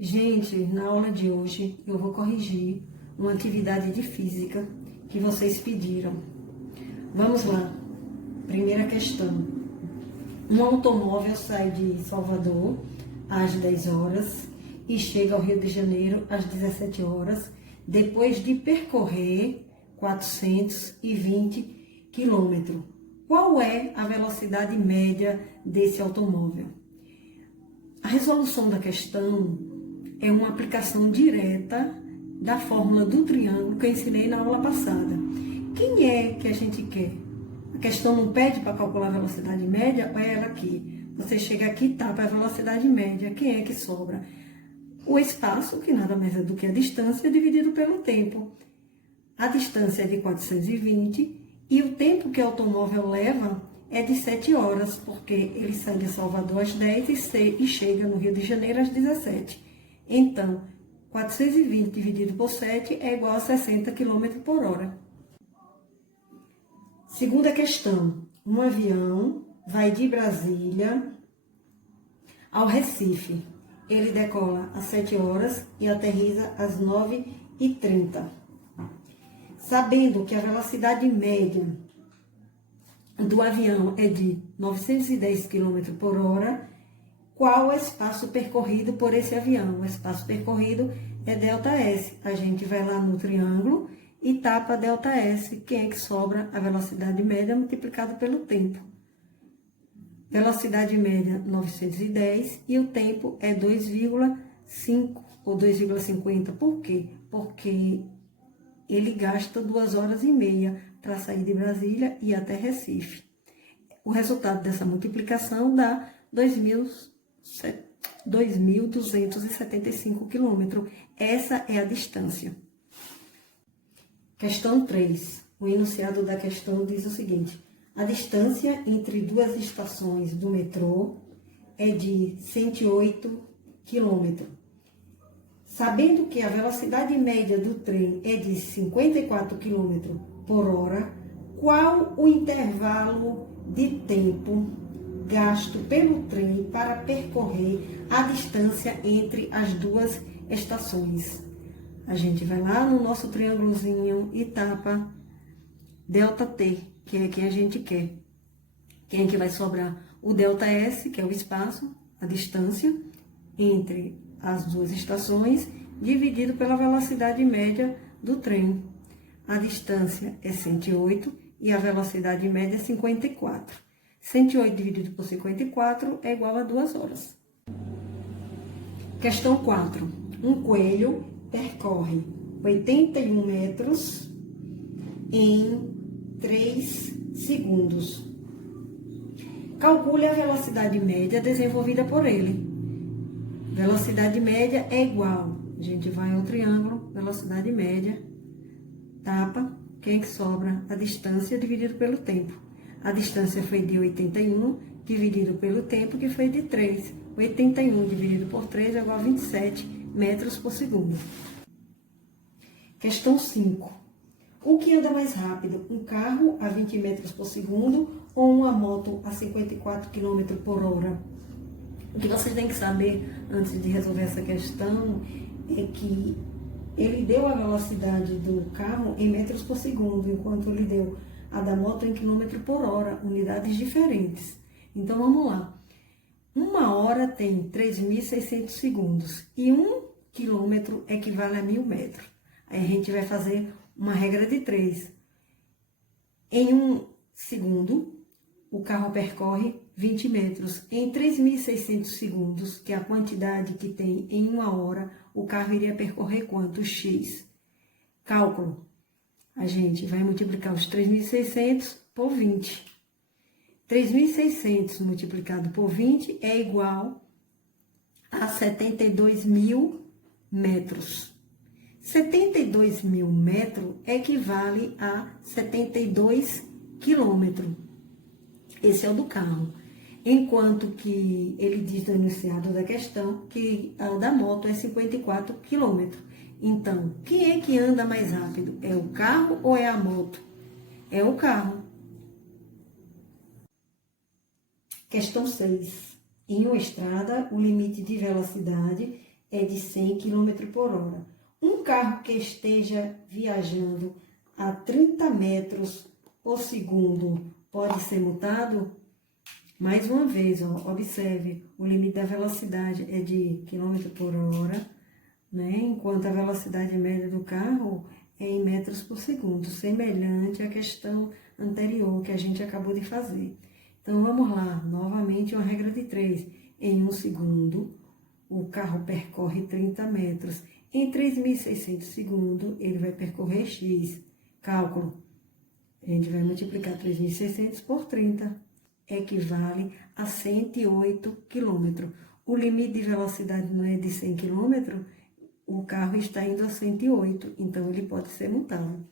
Gente, na aula de hoje eu vou corrigir uma atividade de física que vocês pediram. Vamos lá. Primeira questão. Um automóvel sai de Salvador às 10 horas e chega ao Rio de Janeiro às 17 horas, depois de percorrer 420 quilômetros. Qual é a velocidade média desse automóvel? A resolução da questão é uma aplicação direta da fórmula do triângulo que eu ensinei na aula passada. Quem é que a gente quer? A questão não pede para calcular a velocidade média, ou é ela aqui? Você chega aqui e tá para a velocidade média. Quem é que sobra? O espaço, que nada mais é do que a distância, dividido pelo tempo. A distância é de 420 e o tempo que o automóvel leva é de 7 horas, porque ele sai de Salvador às 10 e chega no Rio de Janeiro às 17. Então, 420 dividido por 7 é igual a 60 km por hora. Segunda questão. Um avião vai de Brasília ao Recife. Ele decola às 7 horas e aterriza às 9h30. Sabendo que a velocidade média do avião é de 910 km por hora, qual o espaço percorrido por esse avião? O espaço percorrido é ΔS. A gente vai lá no triângulo e tapa ΔS. Quem é que sobra? A velocidade média multiplicada pelo tempo. Velocidade média 910 e o tempo é 2,5 ou 2,50. Por quê? Porque ele gasta 2h30 para sair de Brasília e ir até Recife. O resultado dessa multiplicação dá 2.275 quilômetros. Essa é a distância. Questão 3. O enunciado da questão diz o seguinte: a distância entre duas estações do metrô é de 108 quilômetros. Sabendo que a velocidade média do trem é de 54 km por hora, qual o intervalo de tempo gasto pelo trem para percorrer a distância entre as duas estações? A gente vai lá no nosso triângulozinho e tapa ΔT, que é quem a gente quer. Quem é que vai sobrar? O ΔS, que é o espaço, a distância entre as duas estações, dividido pela velocidade média do trem. A distância é 108 e a velocidade média é 54. 108 dividido por 54 é igual a 2 horas. Questão 4. Um coelho percorre 81 metros em 3 segundos. Calcule a velocidade média desenvolvida por ele. Velocidade média é igual. A gente vai ao triângulo, velocidade média, tapa, quem é que sobra? A distância dividido pelo tempo. A distância foi de 81, dividido pelo tempo, que foi de 3. 81 dividido por 3 é igual a 27 metros por segundo. Questão 5. O que anda mais rápido? Um carro a 20 metros por segundo ou uma moto a 54 km por hora? O que vocês têm que saber antes de resolver essa questão é que ele deu a velocidade do carro em metros por segundo, enquanto ele deu a da moto em quilômetro por hora, unidades diferentes. Então, vamos lá. 1 hora tem 3.600 segundos e 1 quilômetro equivale a 1.000 metros. Aí a gente vai fazer uma regra de 3. Em 1 segundo, o carro percorre 20 metros. Em 3.600 segundos, que é a quantidade que tem em 1 hora, o carro iria percorrer quanto? X. Cálculo. A gente vai multiplicar os 3.600 por 20. 3.600 multiplicado por 20 é igual a 72.000 metros. 72.000 metros equivale a 72 quilômetros. Esse é o do carro. Enquanto que ele diz no enunciado da questão que a da moto é 54 quilômetros. Então, quem é que anda mais rápido? É o carro ou é a moto? É o carro. Questão 6. Em uma estrada, o limite de velocidade é de 100 km por hora. Um carro que esteja viajando a 30 metros por segundo pode ser multado? Mais uma vez, ó, observe, o limite da velocidade é de km por hora, né? Enquanto a velocidade média do carro é em metros por segundo, semelhante à questão anterior que a gente acabou de fazer. Então, vamos lá, novamente uma regra de 3. Em 1 segundo, o carro percorre 30 metros. Em 3.600 segundos, ele vai percorrer X. Cálculo. A gente vai multiplicar 3.600 por 30. Equivale a 108 km. O limite de velocidade não é de 100 km, o carro está indo a 108, então ele pode ser multado.